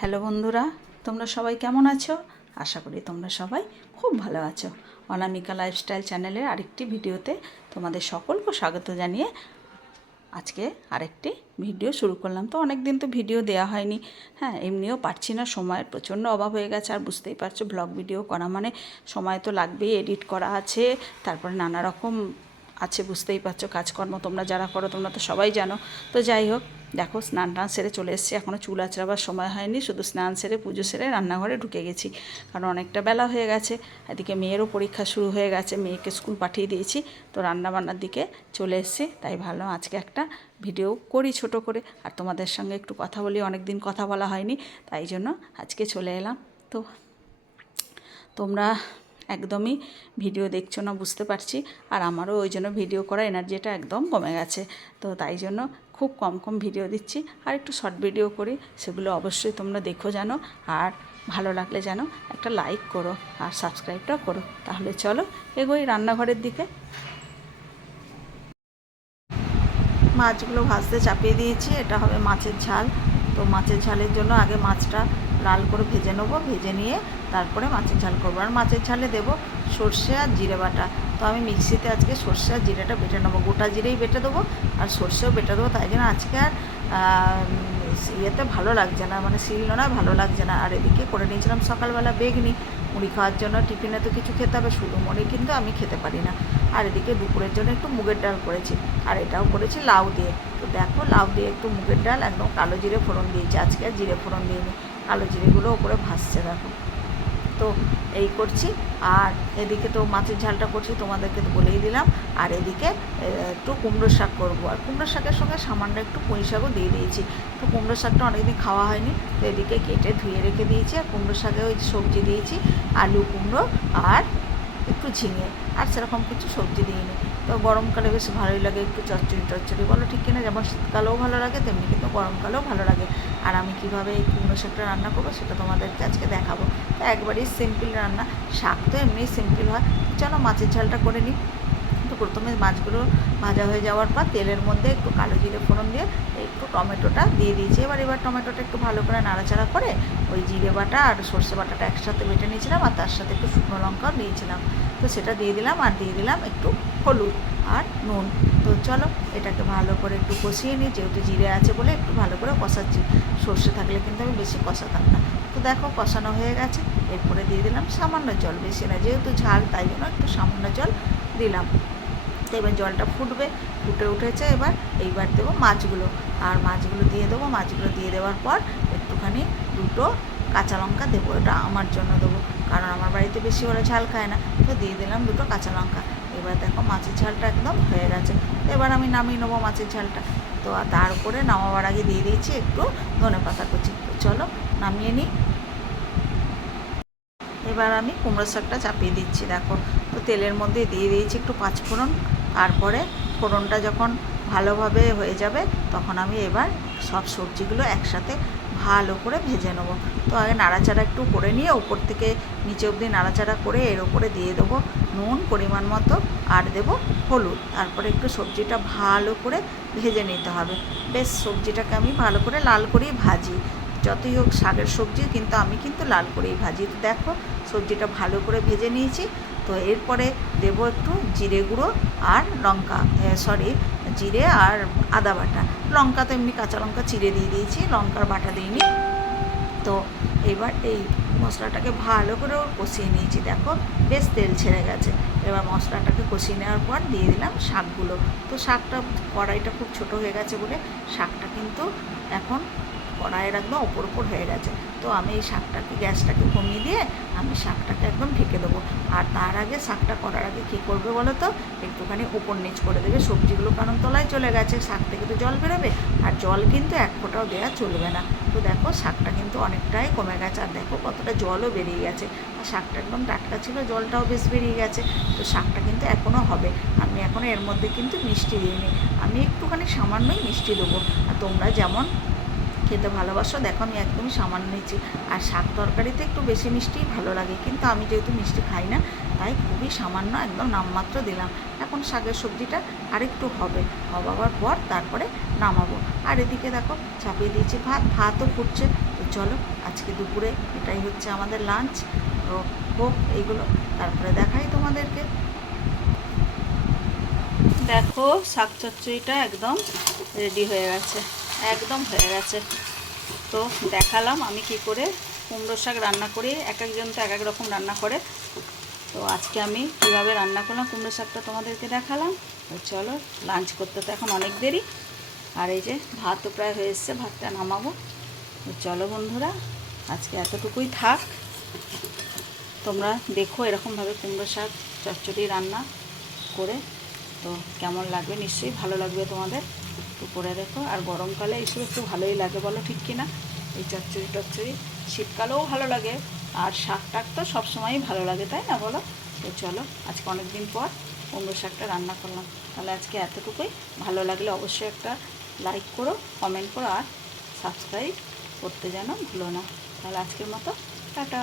Hello বন্ধুরা, তোমরা সবাই কেমন আছো? আশা করি তোমরা সবাই খুব ভালো আছো। অনামিকা লাইফস্টাইল চ্যানেলের আরেকটি ভিডিওতে তোমাদের সকলকে স্বাগত জানিয়ে আজকে আরেকটি ভিডিও শুরু করলাম। তো অনেক দিন তো ভিডিও দেওয়া হয়নি, হ্যাঁ, এমনিও পারছি না, সময়ের প্রচণ্ড অভাব হয়ে গেছে। আর বুঝতেই পারছো, ব্লগ ভিডিও করা মানে সময় তো লাগবেই, এডিট করা আছে, তারপরে নানা রকম আছে, বুঝতেই পারছো কাজকর্ম তোমরা যারা করো তোমরা তো সবাই জানো। তো যাই হোক, দেখো স্নান টান সেরে চলে এসেছি, এখনও চুল আঁচড়াবার সময় হয়নি, শুধু স্নান সেরে পুজো সেরে রান্নাঘরে ঢুকে গেছি, কারণ অনেকটা বেলা হয়ে গেছে। এদিকে মেয়েরও পরীক্ষা শুরু হয়ে গেছে, মেয়েকে স্কুল পাঠিয়ে দিয়েছি, তো রান্নাবান্নার দিকে চলে এসেছি। তাই ভাবলাম আজকে একটা ভিডিও করি ছোট করে, আর তোমাদের সঙ্গে একটু কথা বলি, অনেক দিন কথা বলা হয়নি, তাই জন্য আজকে চলে এলাম। তো তোমরা একদমই ভিডিও দেখছো না বুঝতে পারছি, আর আমারও ওই জন্য ভিডিও করা এনার্জিটা একদম কমে গেছে। তো তাই জন্য খুব কম কম ভিডিও দিচ্ছি, আর একটু শর্ট ভিডিও করি, সেগুলো অবশ্যই তোমরা দেখো জানো, আর ভালো লাগলে যেন একটা লাইক করো আর সাবস্ক্রাইবটা করো। তাহলে চলো এগোই রান্নাঘরের দিকে। মাছগুলো ভাজতে চাপিয়ে দিয়েছি, এটা হবে মাছের ঝাল। তো মাছের ঝালের জন্য আগে মাছটা লাল করে ভেজে নেবো, ভেজে নিয়ে তারপরে মাছের ঝাল করবো। আর মাছের ঝালে দেবো সর্ষে আর জিরে বাটা। তো আমি মিক্সিতে আজকে সর্ষে আর জিরেটা বেটে নেবো, গোটা জিরেই বেটে দেবো আর সর্ষেও বেটে দেবো। তাই জন্য আজকে আর ইয়েতে ভালো লাগছে না, মানে শিলনোড়ায় ভালো লাগছে না। আর এদিকে করে নিয়েছিলাম সকালবেলা বেগনি, মুড়ি খাওয়ার জন্য, টিফিনে তো কিছু খেতে হবে, শুধু মুড়ি কিন্তু আমি খেতে পারি না। আর এদিকে দুপুরের জন্য একটু মুগের ডাল করেছি, আর এটাও করেছি লাউ দিয়ে। তো দেখো লাউ দিয়ে একটু মুগের ডাল, একদম কালো জিরে ফোড়ন দিয়েছি, আজকে আর জিরে ফোড়ন দিইনি, কালো জিরেগুলো ওপরে ভাসছে দেখো। তো এই করছি, আর এদিকে তো মাছের ঝালটা করছি তোমাদেরকে তো বলেই দিলাম। আর এদিকে একটু কুমড়ো শাক করবো, আর কুমড়ো শাকের সঙ্গে সামান্য একটু পুঁই শাকও দিয়ে দিয়েছি। তো কুমড়ো শাকটা অনেকদিন খাওয়া হয়নি, তো এদিকে কেটে ধুয়ে রেখে দিয়েছি। আর কুমড়ো শাকে ওই সবজি দিয়েছি, আলু কুমড়ো আর একটু ঝিঙে, আর সেরকম কিছু সবজি দিইনি। তো গরমকালে বেশ ভালোই লাগে একটু চচ্চড়ি টচ্চড়ি, বলো ঠিক কিনা, যেমন শীতকালেও ভালো লাগে তেমনি কিন্তু গরমকালেও ভালো লাগে। আর আমি কীভাবে এই কুমড়ো শাকটা রান্না করবো সেটা তোমাদেরকে আজকে দেখাবো। তো একবারই সিম্পল রান্না, শাক তো এমনি সিম্পল হয়। চলো মাছের ঝালটা করে নিই। তো প্রথমে মাছগুলো ভাজা হয়ে যাওয়ার পর তেলের মধ্যে একটু কালো জিরে ফোড়ন দিয়ে একটু টমেটোটা দিয়ে দিয়েছি। এবার টমেটোটা একটু ভালো করে নাড়াচাড়া করে ওই জিরে বাটা আর সর্ষে বাটাটা একসাথে বেটে নিয়েছিলাম, আর তার সাথে একটু শুকনো লঙ্কাও দিয়েছিলাম। তো সেটা দিয়ে দিলাম, আর দিয়ে দিলাম একটু হলুদ আর নুন। তো চলো এটাকে ভালো করে একটু কষিয়ে নিই, যেহেতু জিরে আছে বলে একটু ভালো করে কষাচ্ছি, সর্ষে থাকলে কিন্তু আমি বেশি কষাতাম না। তো দেখো কষানো হয়ে গেছে, এরপরে দিয়ে দিলাম সামান্য জল, বেশি না, যেহেতু ঝাল তাই জন্য একটু সামান্য জল দিলাম। তো এবার জলটা ফুটবে, ফুটে উঠেছে, এইবার দেবো মাছগুলো, আর মাছগুলো দিয়ে দেবো। মাছগুলো দিয়ে দেওয়ার পর একটুখানি দুটো কাঁচা লঙ্কা দেবো, এটা আমার জন্য দেবো, কারণ আমার বাড়িতে বেশি ওরা ঝাল খায় না। তো দিয়ে দিলাম দুটো কাঁচা লঙ্কা। এবার দেখো মাছের ঝালটা একদম হয়ে গেছে। তো এবার আমি নামিয়ে নেবো মাছের ঝালটা। তো তার উপরে নামাবার আগে দিয়ে দিয়েছি একটু ধনেপাতা কুচি। তো চলো নামিয়ে নিই। এবার আমি কুমড়ো শাকটা চাপিয়ে দিচ্ছি দেখো। তো তেলের মধ্যে দিয়ে দিয়েছি একটু পাঁচফোড়ন, তারপরে ফোড়নটা যখন ভালোভাবে হয়ে যাবে তখন আমি এবার সব সবজিগুলো একসাথে ভালো করে ভেজে নেবো। তো আগে নাড়াচাড়া একটু করে নিয়ে উপর থেকে নিচে অবধি নাড়াচাড়া করে এর ওপরে দিয়ে দেবো নুন পরিমাণ মতো, আর দেবো হলুদ। তারপরে একটু সবজিটা ভালো করে ভেজে নিতে হবে। বেশ সবজিটাকে আমি ভালো করে লাল করেই ভাজি, যতই হোক শাকের সবজি কিন্তু আমি কিন্তু লাল করেই ভাজি। তো দেখো সবজিটা ভালো করে ভেজে নিয়েছি। তো এরপরে দেবো একটু জিরে গুঁড়ো আর লঙ্কা, জিরে আর আদা বাটা। লঙ্কা তো এমনি কাঁচা লঙ্কা চিড়ে দিয়ে দিয়েছি, লঙ্কার বাটা দিইনি। তো এবার এই মশলাটাকে ভালো করে কষিয়ে নিয়েছি, দেখো বেশ তেল ছেড়ে গেছে। এবার মশলাটাকে কষিয়ে নেওয়ার পর দিয়ে দিলাম শাকগুলো। তো শাকটা, কড়াইটা খুব ছোট হয়ে গেছে বলে শাকটা কিন্তু এখন কড়াইয়ের একদম ওপর হয়ে গেছে। তো আমি এই শাকটাকে, গ্যাসটাকে কমিয়ে দিয়ে আমি শাকটাকে একদম ঢেকে দেবো। আর তার আগে শাকটা করার আগে কী করবে বলো তো, একটুখানি ওপর নিচ করে দেবে সবজিগুলো, কারণ তলায় চলে গেছে, শাক থেকে তো জল বেরোবে, আর জল কিন্তু এক ফোঁটাও দেওয়া চলবে না। তো দেখো শাকটা কিন্তু অনেকটাই কমে গেছে, আর দেখো কতটা জলও বেরিয়ে গেছে, আর শাকটা একদম টাটকা ছিল, জলটাও বেশ বেরিয়ে গেছে। তো শাকটা কিন্তু এখনও হবে, আমি এখনও এর মধ্যে কিন্তু মিষ্টি দিইনি, আমি একটুখানি সামান্যই মিষ্টি দেবো। আর তোমরা যেমন খেতে ভালোবাসো দেখো আমি একদমই সামান্য নিয়েছি। আর শাক তরকারিতে একটু বেশি মিষ্টিই ভালো লাগে, কিন্তু আমি যেহেতু মিষ্টি খাই না তাই খুবই সামান্য একদম নামমাত্র দিলাম। এখন শাকের সবজিটা আরেকটু হবার পর তারপরে নামাবো। আর এদিকে দেখো চাপিয়ে দিয়েছি ভাতও ফুটছে। তো চলো আজকে দুপুরে এটাই হচ্ছে আমাদের লাঞ্চ। তো হোক এইগুলো, তারপরে দেখাই তোমাদেরকে। দেখো শাক চচ্চড়িটা একদম রেডি হয়ে গেছে, একদম হয়ে গেছে। তো দেখালাম আমি কি করে কুমড়ো শাক রান্না করি। এক একজন তো এক এক রকম রান্না করে, তো আজকে আমি কীভাবে রান্না করলাম কুমড়ো শাকটা তোমাদেরকে দেখালাম। তো চলো, লাঞ্চ করতে তো এখন অনেক দেরি, আর এই যে ভাতও প্রায় হয়ে এসছে, ভাতটা নামাবো। তো চলো বন্ধুরা, আজকে এতটুকুই থাক। তোমরা দেখো এরকমভাবে কুমড়ো শাক চচ্চড়ি রান্না করে, তো কেমন লাগবে, নিশ্চয়ই ভালো লাগবে তোমাদের। তো করে দেখো। আর গরমকালে এইসব একটু ভালোই লাগে, বলো ঠিক কিনা? এই চচ্চড়ি শীতকালেও ভালো লাগে, আর শাক টাক তো সবসময়ই ভালো লাগে, তাই না বলো? তো চলো, আজকে অনেক দিন পর কুমড়ো শাকটা রান্না করলাম। তাহলে আজকে এতটুকুই। ভালো লাগলে অবশ্যই একটা লাইক করো, কমেন্ট করো, আর সাবস্ক্রাইব করতে যেন ভুলো না। তাহলে আজকের মতো টাটা।